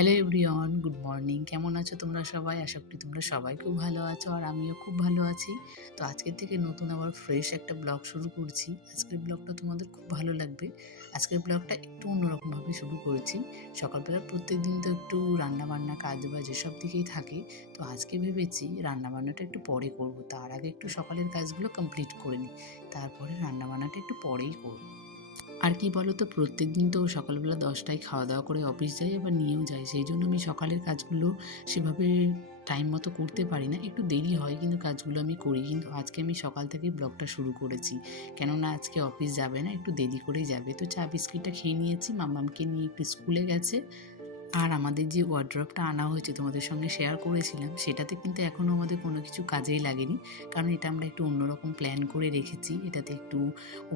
Hello everyone, good morning. কেমন আছো তোমরা সবাই? আশা করি তোমরা সবাই খুব ভালো আছো আর আমিও খুব ভালো আছি। তো আজকের থেকে নতুন আবার ফ্রেশ একটা ব্লগ শুরু করছি। আজকের ব্লগটা তোমাদের খুব ভালো লাগবে। আজকের ব্লগটা একটু অন্যরকমভাবে শুরু করেছি। সকালবেলা প্রত্যেকদিন তো একটু রান্নাবান্না কাজবাজ এসব দিকেই থাকে। তো আজকে ভেবেছি রান্নাবান্নাটা একটু পরে করব। তার আগে একটু সকালের কাজগুলো কমপ্লিট করে নিই। তারপরে রান্নাবান্নাটা একটু পরেই করব। আর কি বলো তো, প্রত্যেকদিন তো সকালবেলা 10টায় খাওয়া দাওয়া করে অফিস যাই, আবার নিয়েও যাই। সেই জন্য আমি সকালের কাজগুলো সেভাবে টাইম মতো করতে পারি না, একটু দেরি হয়, কিন্তু কাজগুলো আমি করি। কিন্তু আজকে আমি সকাল থেকেই ব্লগটা শুরু করেছি, কেননা আজকে অফিস যাবে না, একটু দেরি করেই যাবে। তো চা বিস্কিটটা খেয়ে নিয়েছি, মাম্মামকে নিয়ে একটু স্কুলে গেছে। আর আমাদের যে ওয়ার্ড্রপটা আনা হয়েছে তোমাদের সঙ্গে শেয়ার করেছিলাম, সেটাতে কিন্তু এখনও আমাদের কোনো কিছু কাজেই লাগেনি, কারণ এটা আমরা একটু অন্যরকম প্ল্যান করে রেখেছি। এটাতে একটু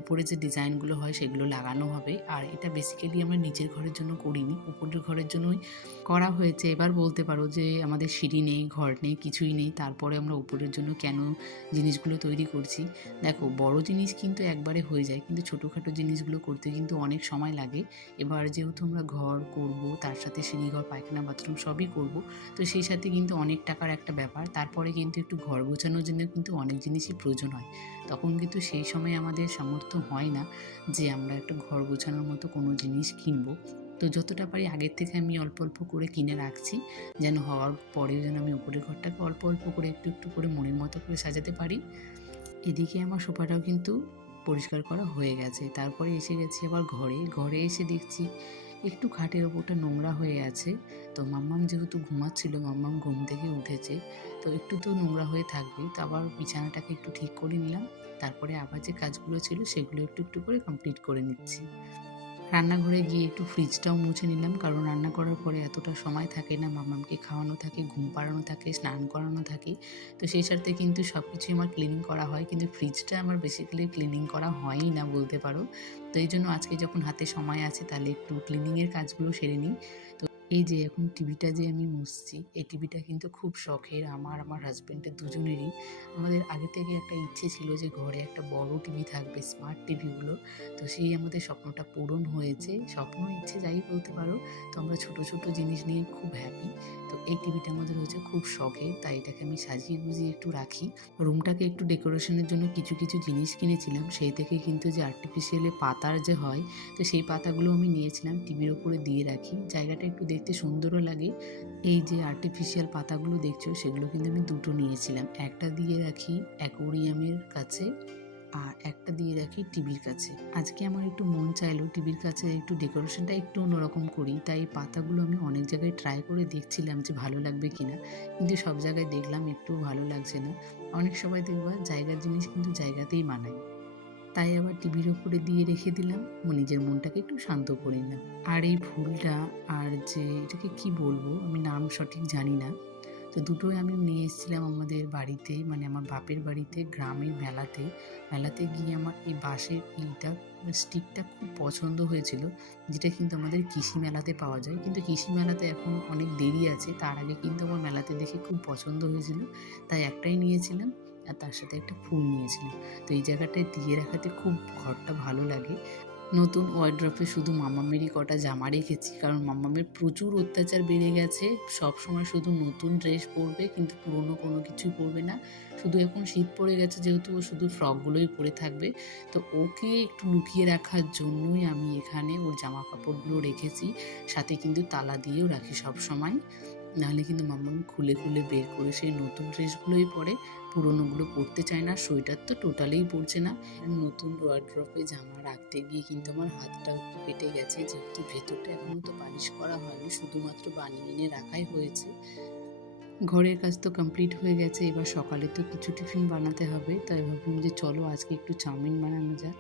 উপরে যে ডিজাইনগুলো হয় সেগুলো লাগানো হবে। আর এটা বেসিক্যালি আমরা নিচের ঘরের জন্য করিনি, উপরের ঘরের জন্যই করা হয়েছে। এবার বলতে পারো যে আমাদের সিঁড়ি নেই, ঘর নেই, কিছুই নেই, তারপরে আমরা উপরের জন্য কেন জিনিসগুলো তৈরি করছি। দেখো, বড় জিনিস কিন্তু একবারে হয়ে যায়, কিন্তু ছোটোখাটো জিনিসগুলো করতে কিন্তু অনেক সময় লাগে। এবার যেহেতু আমরা ঘর করব, তার সাথে সিঁড়িঘর, পায়খানা, বাথরুম সবই করব, তো সেই সাথে কিন্তু অনেক টাকার একটা ব্যাপার। তারপরে কিন্তু একটু ঘর গোছানোর জন্য কিন্তু অনেক জিনিসই প্রয়োজন হয়। তখন কিন্তু সেই সময় আমাদের সামর্থ্য হয় না যে আমরা একটা ঘর গোছানোর মতো কোনো জিনিস কিনবো। তো যতটা পারি আগের থেকে আমি অল্প অল্প করে কিনে রাখছি, যেন হওয়ার পরেও যেন আমি উপরের ঘরটাকে অল্প অল্প করে একটু একটু করে মনের মতো করে সাজাতে পারি। এদিকে আমার সোফাটাও কিন্তু পরিষ্কার করা হয়ে গেছে। তারপরে এসে গেছি আবার ঘরে। ঘরে এসে দেখছি একটু খাটের ওপরটা নোংরা হয়ে আছে। তো মাম্মাম যেহেতু ঘুমাচ্ছিল, মাম্মাম ঘুম থেকে উঠেছে, তো একটু তো নোংরা হয়ে থাকবেই। তো আবার বিছানাটাকে একটু ঠিক করে নিলাম। তারপরে আবার যে কাজগুলো ছিল সেগুলো একটু একটু করে কমপ্লিট করে নিচ্ছি। রান্নাঘরে গিয়ে একটু ফ্রিজটাও মুছে নিলাম, কারণ রান্না করার পরে এতটা সময় থাকে না, মামামকে খাওয়ানো থাকে, ঘুম পাড়ানো থাকে, স্নান করানো থাকে। তো সেই সাথে কিন্তু সব কিছুই আমার ক্লিনিং করা হয়, কিন্তু ফ্রিজটা আমার বেসিক্যালি ক্লিনিং করা হয়ই না বলতে পারো। তো এই জন্য আজকে যখন হাতে সময় আছে তাহলে একটু ক্লিনিংয়ের কাজগুলো সেরে নিই। তো এই যে এখন টিভিটা যে আমি মুছছি, এই টিভিটা কিন্তু খুব শখের আমার হাজব্যান্ডের দুজনেরই। আমাদের আগে থেকে একটা ইচ্ছে ছিল যে ঘরে একটা বড় টিভি থাকবে, স্মার্ট টিভিগুলো। তো সেই আমাদের স্বপ্নটা পূরণ হয়েছে। স্বপ্ন ইচ্ছে যাই বলতে পারো। তো আমরা ছোট ছোট জিনিস নিয়ে খুব হ্যাপি। তো এই টিভিটা আমাদের হচ্ছে খুব শখের, তাই এটাকে আমি সাজিয়ে গুজিয়ে একটু রাখি। রুমটাকে একটু ডেকোরেশনের জন্য কিছু কিছু জিনিস কিনেছিলাম, সেই থেকে কিন্তু যে আর্টিফিশিয়ালি পাতার যে হয়, তো সেই পাতাগুলো আমি নিয়েছিলাম, টিভির ওপরে দিয়ে রাখি, জায়গাটা একটু দেখতে সুন্দরও লাগে। এই যে আর্টিফিশিয়াল পাতাগুলো দেখছো, সেগুলো কিন্তু আমি দুটো নিয়েছিলাম। একটা দিয়ে রাখি অ্যাকোরিয়ামের কাছে, আর একটা দিয়ে রাখি টিভির কাছে। আজকে আমার একটু মন চাইলো টিভির কাছে একটু ডেকোরেশনটা একটু অন্যরকম করি, তাই এই পাতাগুলো আমি অনেক জায়গায় ট্রাই করে দেখছিলাম যে ভালো লাগবে কিনা, কিন্তু সব জায়গায় দেখলাম একটু ভালো লাগছে না। অনেক সময় দেখবা জায়গার জিনিস কিন্তু জায়গাতেই মানায়। তাই আবার টিভির ওপরে দিয়ে রেখে দিলাম, নিজের মনটাকে একটু শান্ত করে নিলাম। আর এই ফুলটা, আর যে এটাকে কি বলবো, আমি নাম সঠিক জানি না। তো দুটোই আমি নিয়ে এসেছিলাম আমাদের বাড়িতে, মানে আমার বাপের বাড়িতে, গ্রামের মেলাতে। মেলাতে গিয়ে আমার এই বাঁশের এইটা স্টিকটা খুব পছন্দ হয়েছিল, যেটা কিন্তু আমাদের কৃষি মেলাতে পাওয়া যায়। কিন্তু কৃষি মেলাতে এখন অনেক দেরি আছে, তার আগে কিন্তু আমার মেলাতে দেখে খুব পছন্দ হয়েছিল, তাই একটাই নিয়েছিলাম। আর তার সাথে একটা ফুল নিয়েছিলাম। তো এই জায়গাটায় দিয়ে রাখাতে খুব ঘরটা ভালো লাগে। নতুন ওয়ারড্রপে শুধু মাম্মামেরই কটা জামা রেখেছি, কারণ মাম্মামের প্রচুর অত্যাচার বেড়ে গেছে। সব সময় শুধু নতুন ড্রেস পরবে, কিন্তু পুরনো কোনো কিছুই পরবে না। শুধু এখন শীত পড়ে গেছে যেহেতু, ও শুধু ফ্রকগুলোই পরে থাকবে। তো ওকে একটু লুকিয়ে রাখার জন্যই আমি এখানে ওর জামা কাপড়গুলো রেখেছি, সাথে কিন্তু তালা দিয়েও রাখি সব সময়। নাহলে কিন্তু মাম্মাম খুলে খুলে বের করে সেই নতুন ড্রেসগুলোই পরে, পুরোনোগুলো পরতে চায় না। সোয়েটার তো টোটালিই পরছে না। নতুন ওয়ারড্রপে জামা রাখতে গিয়ে কিন্তু আমার হাতটা একটু কেটে গেছে, যেহেতু ভেতরটা এখনও তো পালিশ করা হয়নি, শুধুমাত্র বানিয়ে এনে রাখাই হয়েছে। ঘরের কাজ তো কমপ্লিট হয়ে গেছে, এবার সকালে তো কিছু টিফিন বানাতে হবে, তাই ভাবলাম যে চলো আজকে একটু চাউমিন বানানো যাক।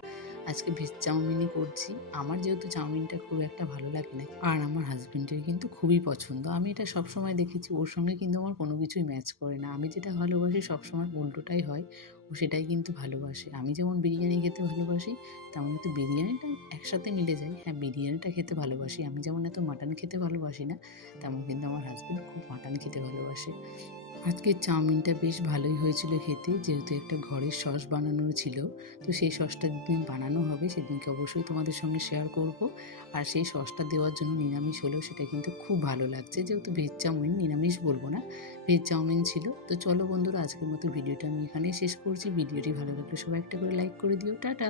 আজকে ভেজ চাউমিনই করছি। আমার যেহেতু চাউমিনটা খুব একটা ভালো লাগে না, আর আমার হাজবেন্ডের কিন্তু খুবই পছন্দ। আমি এটা সবসময় দেখেছি, ওর সঙ্গে কিন্তু আমার কোনো কিছুই ম্যাচ করে না। আমি যেটা ভালোবাসি সবসময় উল্টোটাই হয়, ও সেটাই কিন্তু ভালোবাসে। আমি যেমন বিরিয়ানি খেতে ভালোবাসি, তেমন কিন্তু বিরিয়ানিটা একসাথে মিলে যায়। হ্যাঁ, বিরিয়ানিটা খেতে ভালোবাসি। আমি যেমন এত মাটন খেতে ভালোবাসি না, তেমন কিন্তু আমার হাজবেন্ড খুব মাটন খেতে ভালোবাসে। আজকের চাউমিনটা বেশ ভালোই হয়েছিল খেতে, যেহেতু একটা ঘরের সস বানানো ছিল। তো সেই সসটা যেদিন বানানো হবে সেদিনকে অবশ্যই তোমাদের সঙ্গে শেয়ার করব। আর সেই সসটা দেওয়ার জন্য নিরামিষ হলেও সেটা কিন্তু খুব ভালো লাগছে, যেহেতু ভেজ চাউমিন, নিরামিষ বলবো না, ভেজ চাউমিন ছিল। তো চলো বন্ধুরা, আজকের মতো ভিডিওটা আমি এখানেই শেষ করছি। ভিডিওটি ভালো লাগলে সবাই একটা করে লাইক করে দিও। টাটা।